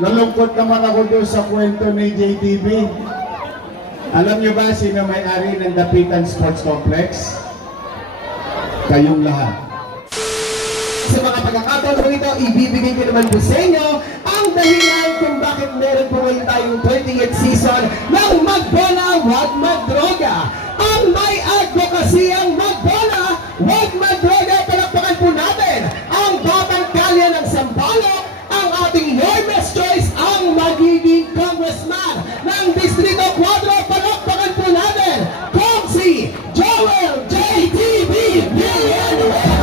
Nalungkot naman ako doon sa kwento ni JTV. Alam niyo ba sino may-ari ng Dapitan Sports Complex? Kayong lahat. Sa mga pagkakataon ito, ibibigay ko naman po sa inyo ang dahilan kung bakit meron po ngayon tayong 20th season ng Magbola, Wag Magdroga. Ang may advocacy ang Magbola, Wag Magdroga. Palakpakan po natin ang batang kalye ng Sampaloc, ang ating Your Best Choice, ang magiging congressman ng Distrito 4. Palakpakan po natin kung si Joel JTV Villanueva.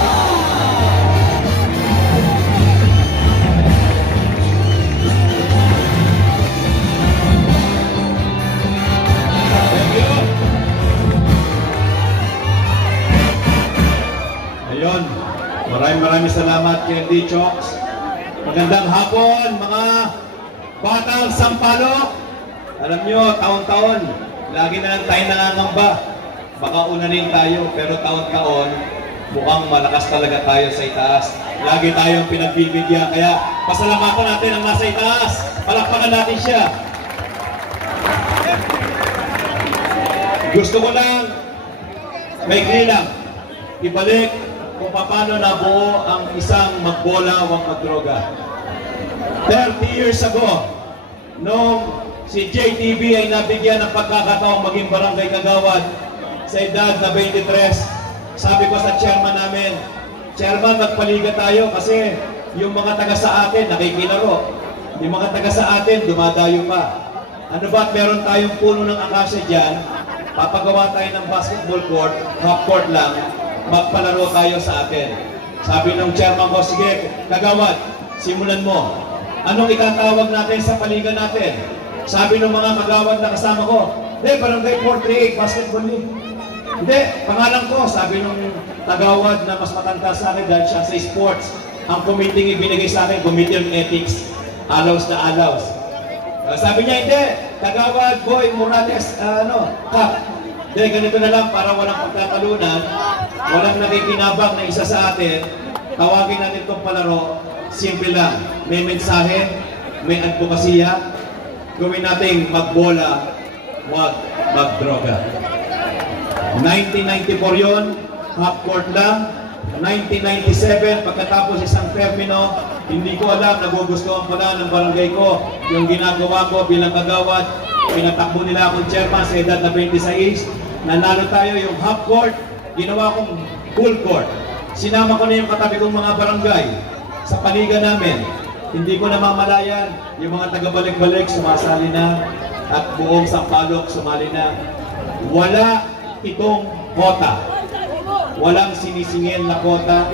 Ayun, maraming salamat kay D. Chokes. Magandang hapon mga batang Sampaloc. Alam nyo, taon-taon, lagi na lang tayo nangangamba. Baka unanin tayo, pero taon-taon, mukhang malakas talaga tayo sa itaas. Lagi tayong pinagbibigyan, kaya pasalamatan natin ang nasa itaas. Palakpakan natin siya. Gusto ko lang, may lang, ibalik kung paano nabuo ang isang magbola o magdroga. 30 years ago, nung si JTV ay nabigyan ng pagkakataong maging barangay kagawad sa edad na 23, sabi ko sa chairman namin, Chairman, magpaliga tayo kasi yung mga taga sa atin nakikilaro. Yung mga taga sa atin dumadayo pa. Ano ba, meron tayong puno ng akasya dyan, papagawa tayo ng basketball court, half court lang, magpalaro tayo sa atin. Sabi ng chairman ko, sige, kagawad, simulan mo. Anong itatawag natin sa paliga natin? Sabi ng mga kagawad na kasama ko, barangay 438 basketball league. Hindi, pangalan ko, sabi ng tagawad na mas matanda sa akin dahil siya sa sports. Ang committee ibinigay sa akin, committee on ethics, alaws na alaws. Sabi niya, hindi, tagawad, boy, Morales, kap. Hindi, ganito na lang para walang pagkatalunan, walang nakikinabang na isa sa atin, tawagin natin itong palaro, simple lang, may mensahe, may advokasya, gawin nating magbola, wag magdroga. 1994 yon, half court lang. 1997, pagkatapos isang termino, hindi ko alam, nagugustuhan pala ng barangay ko yung ginagawa ko bilang kagawad. Pinatakbo nila akong chairman sa edad na 26. Nanalo tayo yung half court, ginawa kong full court. Sinama ko na yung katabi kong mga barangay sa paliga namin. Hindi ko na mamalayan, yung mga taga-balik-balik sumasali na at buong Sampaloc sumali na. Wala itong kota. Walang sinisingil na kota.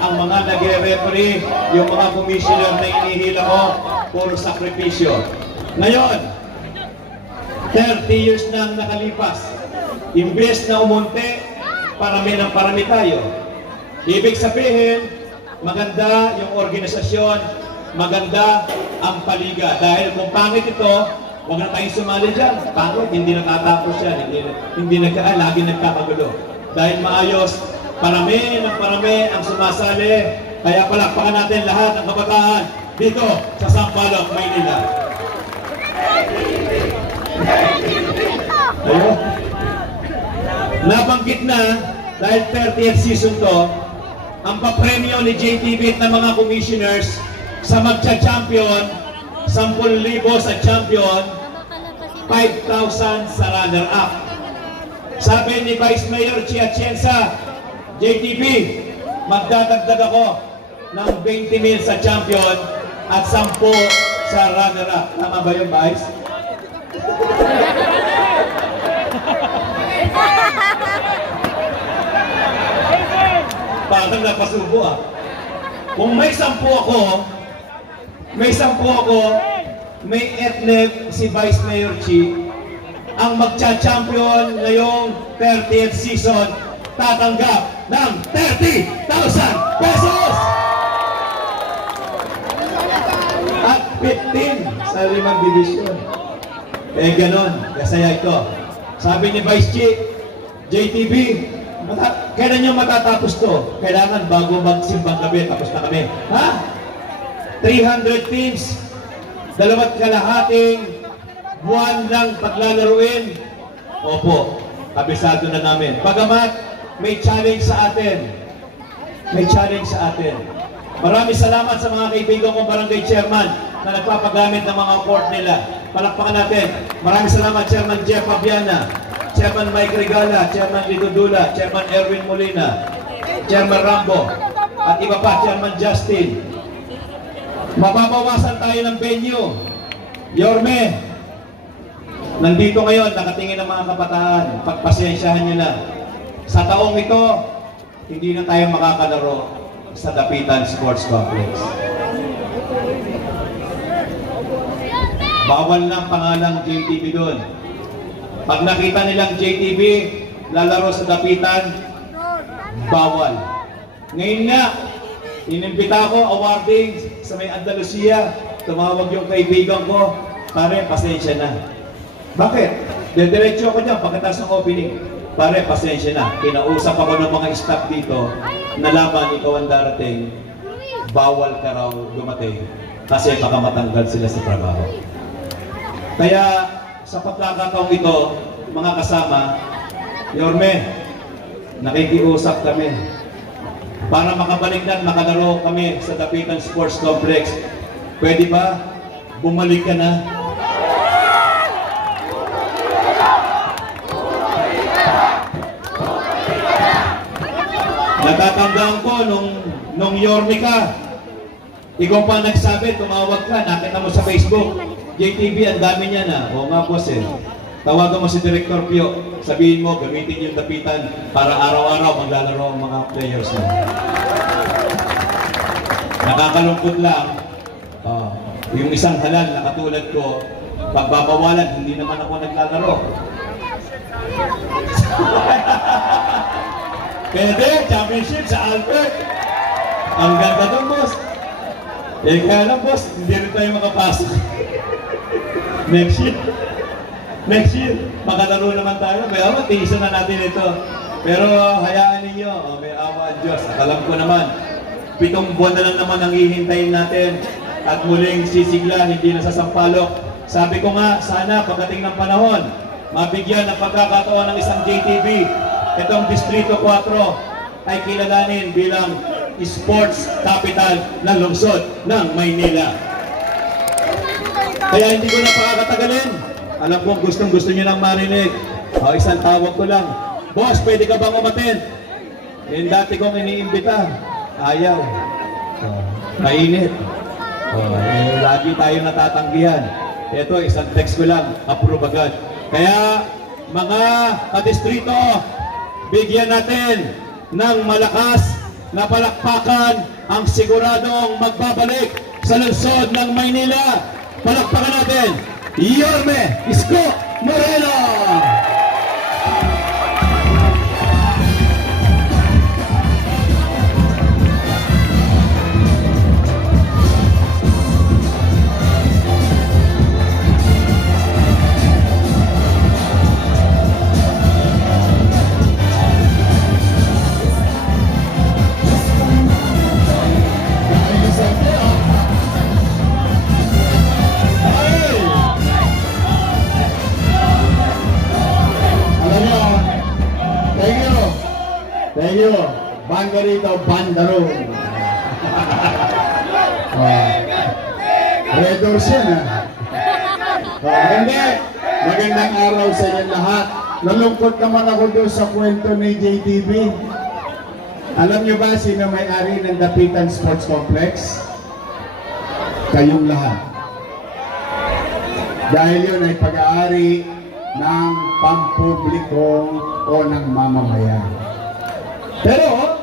Ang mga nagre-referee, yung mga commissioner na inihila ko, puro sakripisyo. Ngayon, 30 years na nakalipas. Imbes na umunti, parami ng parami tayo. Ibig sabihin, maganda yung organisasyon, maganda ang paliga. Dahil kung pangit ito, huwag na tayong sumali dyan. Pangit, hindi nakatapos yan. Lagi nagkakagulo. Dahil maayos, parami ng parami ang sumasali. Kaya palakpakan natin lahat ng kabataan dito sa Sampaloc, Maynila. Ayun. Nabanggit na, dahil 30th season to, ang papremyo ni JTV at ng mga commissioners sa magcha-champion, 10,000 sa champion, 5,000 sa runner-up. Sabi ni Vice Mayor Chia Atienza, JTV, magdadagdag ako ng 20,000 sa champion at 10 sa runner-up. Tama ba yun, Vice? Parang napasubo ah. Kung may 10 ako, may ethnic si Vice Mayor Chi, ang magcha-champion ngayong 30th season, tatanggap ng 30,000 pesos! At 15 sa 5 division. Ganon, kasaya ito. Sabi ni Vice Chi, JTV, kailan nyo matatapos to? Kailangan bago magsimbang gabi, tapos na kami. Ha? 300 teams, 2.5 buwan lang paglalaruin. Opo, kabisado na namin. Bagamat may challenge sa atin. May challenge sa atin. Maraming salamat sa mga kaibigan kong barangay chairman na nagpapagamit ng mga court nila. Palakpakan natin. Maraming salamat Chairman Jeff Fabiana, Chairman Mike Regala, Chairman Lito Dula, Chairman Erwin Molina, Chairman Rambo, at iba pa, Chairman Justin. Mababawasan tayo ng venue. Yorme, nandito ngayon, nakatingin ang mga kabataan. Pagpasensyahan nyo na. Sa taong ito, hindi na tayo makakalaro sa Dapitan Sports Complex. Bawal ng pangalang JTV doon. Pag nakita nilang JTV, lalaro sa Dapitan, bawal. Ngayon nga, inimbita ko, awarding sa may Andalusia, tumawag yung kaibigan ko, pare, pasensya na. Bakit? Diretso ako dyan, pagkatapos ng opening. Pare, pasensya na. Kinausap ako ng mga staff dito, nalaman ikaw ang darating, bawal ka raw dumating kasi baka matanggal sila sa trabaho. Kaya, sa pagkakataong ito, mga kasama, Yorme, nakikiusap kami para makabalik na makalaro kami sa Dapitan Sports Complex. Pwede ba? Bumalik ka na. Natatandaan ko nung Yorme ka, ikaw pa nagsabi, tumawag ka, nakita mo sa Facebook, JTV, ang dami niya na. O nga boss eh. Tawagan mo si Director Pio, sabihin mo, gamitin yung Dapitan para araw-araw maglalaro ang mga players na. Nakakalungkot lang, yung isang halal na katulad ko, pagbabawalan, hindi naman ako naglalaro. Pwede, championship sa Albert. Ang ganda doon, boss. Eh, kaya lang, boss, hindi rin tayo makapasok. Next year, makalaro naman tayo. May awa, tiisan na natin ito. Pero hayaan ninyo, may awa ang Diyos. Alam ko naman, 7 buwan na lang naman ang hihintayin natin. At muling sisigla, hindi na sasampalok. Sabi ko nga, sana pagdating ng panahon, mabigyan ng pagkakataon ng isang JTV. Itong Distrito 4 ay kilalanin bilang sports capital ng lungsod ng Maynila. Kaya hindi ko na pakakatagalin. Alam ko gustong-gusto nyo lang marinig. Isang tawag ko lang. Boss, pwede ka bang umattend? Yung dati kong iniimbita. Ayaw. Mainit. Lagi tayo natatanggihan. Ito, isang text ko lang. Approve agad. Kaya, mga kadistrito, bigyan natin ng malakas na palakpakan ang siguradong magbabalik sa lungsod ng Maynila. Palakpakan natin, Yorme Isko Moreno! Thank you. Banda rito, Bandaro. Red Doors yan Magandang araw sa inyo lahat. Nalungkot naman ako doon sa kwento ni JTV. Alam niyo ba sino may-ari ng Dapitan Sports Complex? Kayong lahat. Dahil yun ay pag-aari ng pampubliko o ng mamamayan. Pero,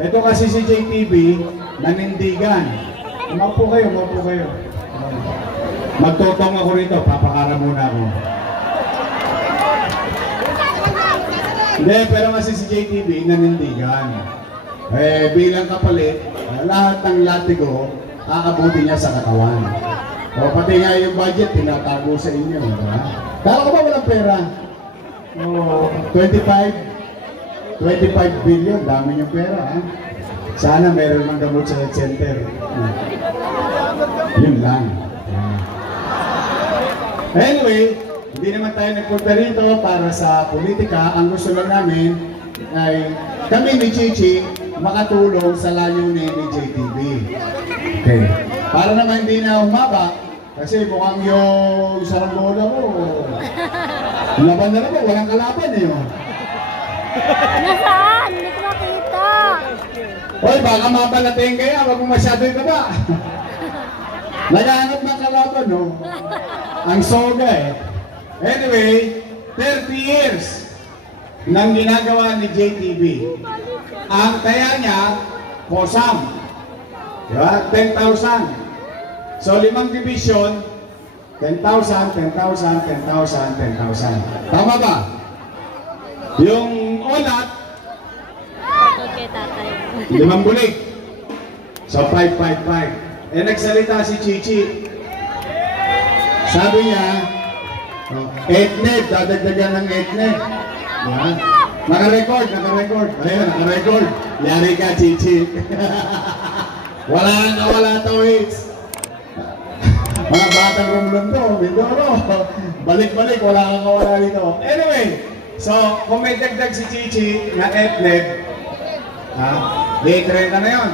ito kasi si JTV, nanindigan. Umapo kayo. Magtotong ako rito, papakara muna ako. Hindi, pero kasi si JTV, nanindigan. Bilang kapalit, lahat ng latigo, aabuti niya sa katawan. O pati nga yung budget, tinatago sa inyo. Diba? Kala ko ba walang pera? 25 billion, dami niyong pera. Sana meron ng gamot sa health center. Yun lang. Anyway, hindi naman tayo nagpunta rito para sa politika. Ang gusto lang namin ay kami ni Chichi makatulong sa layunin ni JTV. Okay. Para naman hindi na umaba, kasi mukhang yung saranggola mo, laban na naman, walang kalaban eh. Oh. Nasaan? Hindi ko makita. Hoy, baka mapalating kaya, wag mo masyado yung taba. Naghahanap ng kalaban, no? Ang soga eh. Anyway, 30 years nang ginagawa ni JTV. Ang kaya niya, posam. Diba? 10,000. So, 5 division, 10,000, 10,000, 10,000, 10,000. Tama ba? Yung olat, Okay, tatay. 5 bulig. So, 555. Eh, nagsalita si Chichi. Sabi niya, etned, dadagdagan ng etned. Diba? Naka-record. Ayun, naka-record. Yari ka, Chichi. Wala to, Hits. Mga batang rumlon to, Mindoro. Balik-balik, wala kang kawala dito. Anyway, so, kung may dagdag si Chichi na etned, di 30 na yun.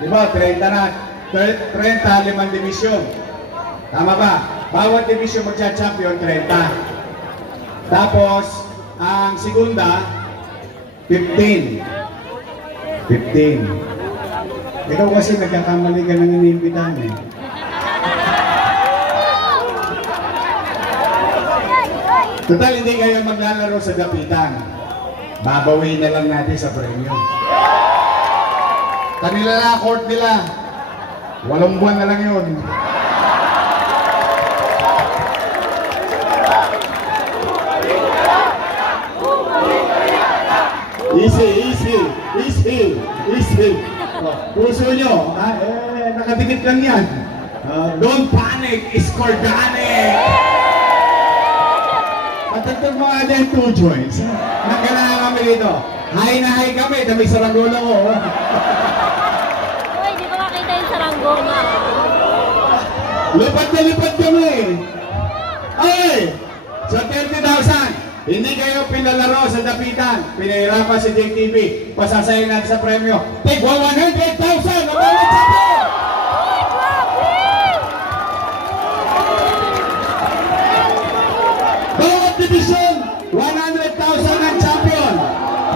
Diba, 30 na. 30, 5 division. Tama ba? Bawat division magcha-champion, 30. Tapos, ang segunda, 15. 15. Ikaw kasi nagkakamali ka ng inimbitahan eh. Total, hindi kayo maglalaro sa dapitan. Babawin na lang natin sa premyo. Kanila na, court nila. 8 buwan na lang yun. Easy. Puso nyo, nakadikit lang yan. Don't panic, is organic. Patagtag mo nga din 2 joints. Nagkailangan kami dito. High na high kami, dami saranggola ko. Uy, di ko makita yung saranggola. Lipat na lipat kami. Ay! So 30,000. Hindi kayo pinalaro sa dapitan. Pinahirapan si JTV. Pasasayin natin sa premyo. Take 100,000 na bawat sapo! Bawat division, 100,000 ang champion.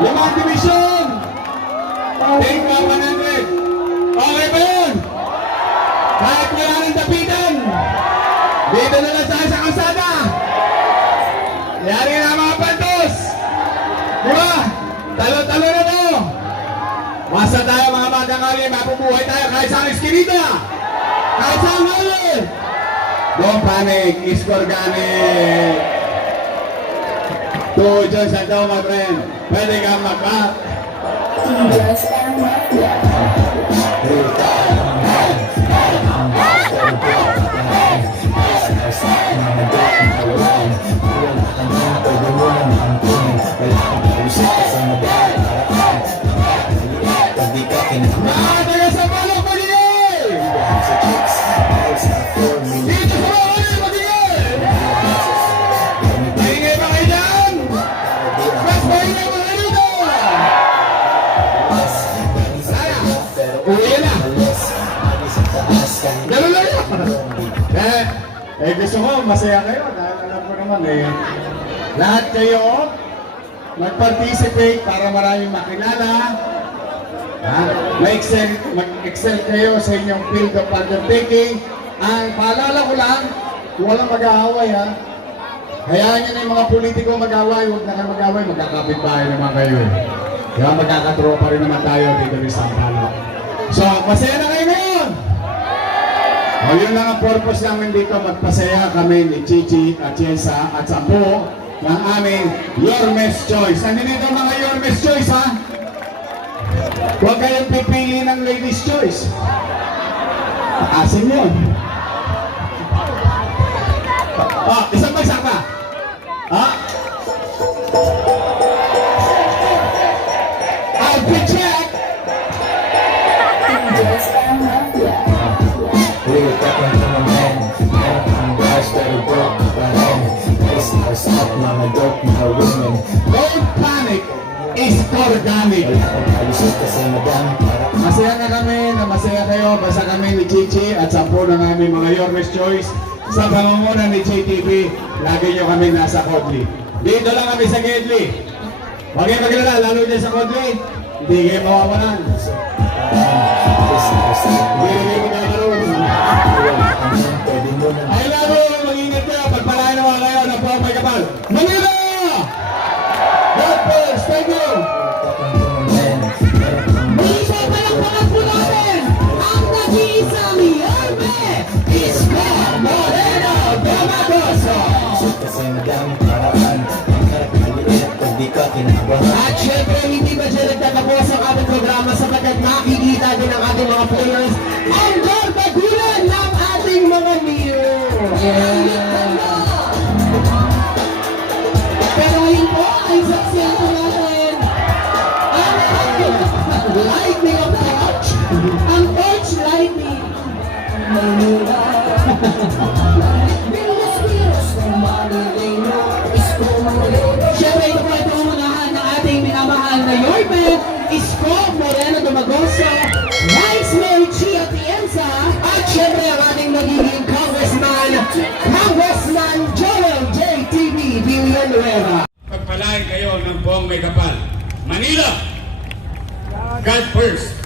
5 division. Take 100. Okay ba yun? Kahit wala ng dapitan. Dito na lang tayo sa kalsada. Yari na mga pantos! Diba? Talo-talo na to! Masa tayo mga batang kali, mapubuhay tayo kahit saan iskinita! Kahit saan hali! Don't panic, is organic! 2 Diyos na daw, my friend. Pwede kang mag-back. Mga taga sa balok, magigay! Dito sa mga magigay! Maingay ba kayo dyan? Mas maingay ba kayo dito? Uwi na! Ganun lang yun! Gusto ko, masaya kayo dahil alam ko naman lahat kayo mag-participate para maraming makilala. Mag-excel kayo sa inyong field of undertaking. Ang paalala ko lang, walang mag-aaway ha. Hayaan nyo na yung mga politiko mag-aaway, huwag na kayo mag-aaway, magkakapit-bahay naman kayo. Kaya magkakatropa rin naman tayo dito rin sa Ampalo. So, masaya na kayo ngayon! O, yun lang ang purpose namin dito, magpasaya kami ni Chichi at Chesa at Sampo ng aming Yormes Choice. Nandito mga Yormes Choice ha? Huwag kayong pipili ng Ladies Choice. Asin yun. Isang bagsak pa. Outfit check! We're talking to my man, I'm guys that are broke. At mga dope na women. Don't panic is organic. Wala akong palusot kasi madami para Masaya na kami, na masaya kayo, basta kami ni Chichi at 10 ng aming mga Yormes Choice. Sa pangunguna ni JTV, lagi nyo kami nasa Kodli. Dito lang kami sa Gedli. Huwag kayo maglala, lalo dyan sa Kodli. Hindi kayo mawawalan. Hindi kayo magkakaroon. pwede mo na Ay lalo, mag-ingat kayo, pagpalain naman kayo na po ang may kapal. Manila! God first, thank you! Dito palakpakan po natin ang nag-iisang Yorme Isko Moreno Domagoso. kasi madami paraan. Ang harap maliit pag di ka kinabahan. At syempre, hindi ba dyan nagtatapos ang ating programa sapagkat makikita din ang ating mga players ang garbagulan ng ating mga news. Pero ngayon po ay saksiyan po natin ang ating lightning of torch, ang torch lightning. Siyempre, ito po ay pangunahan ng ating minamahal na Yorme, Isko Moreno Domagoso, Vice Mayor Chia Tienza, at siyempre ang ating magiging Congressman Joel J.T.B. Villanueva. Pagpalain kayo ng buong may kapal. Manila! God first!